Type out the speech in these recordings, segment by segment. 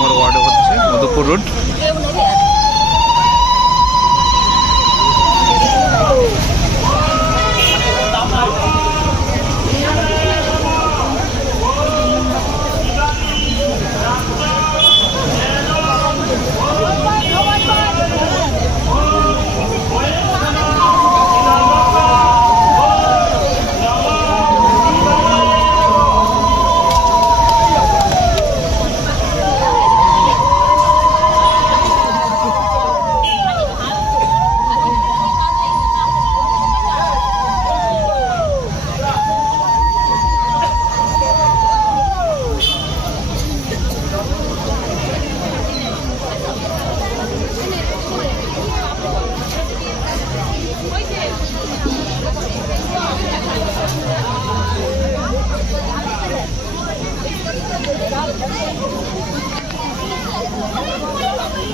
নম্বর ওয়ার্ডে হচ্ছে মধুপুর রোড।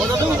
সেই জন্য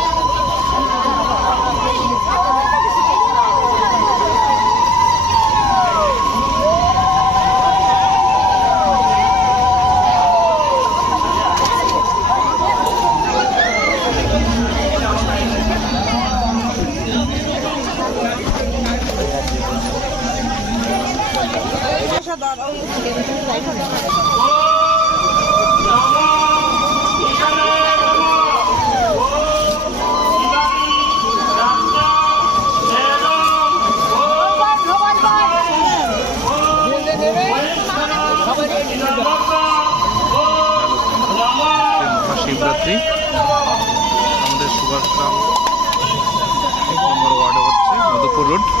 মধুপুর